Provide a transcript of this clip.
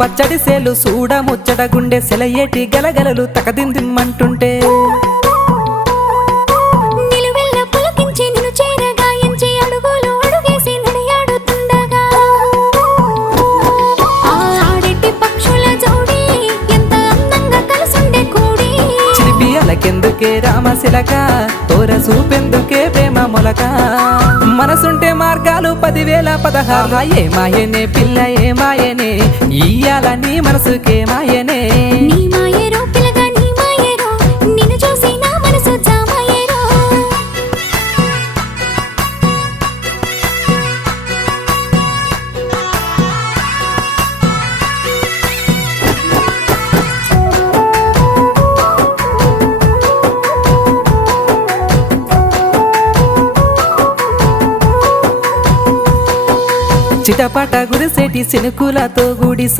పచ్చడి సేలు సూడ ముచ్చట గుండె సెలయేటి గలగలలు తకదిందిమ్మంటుంటే నిలువెల్ల పులకించి నిన్ను చేరగాయించి అడుగులు అడుగేసి నడియాడుతుండగా ఆడెట్టి పక్షుల జోడి ఎంత అందంగా కలుసుండే కూడి చిలిపియలకెందుకే రామశిలక తోర చూపెందుకే ప్రేమ మొలక మనసుంటే మార్గాలు 10,016 ఏమాయనే పిల్ల ఏమాయనే ఇయ్యాల నీ మనసుకే మాయనే నీ మాయేరో పిల్లగా నీ మాయేరో నిన్ను చూసి నా మనసు జామాయేరో చిటపట గురిసేటి సినుకులతో గుడి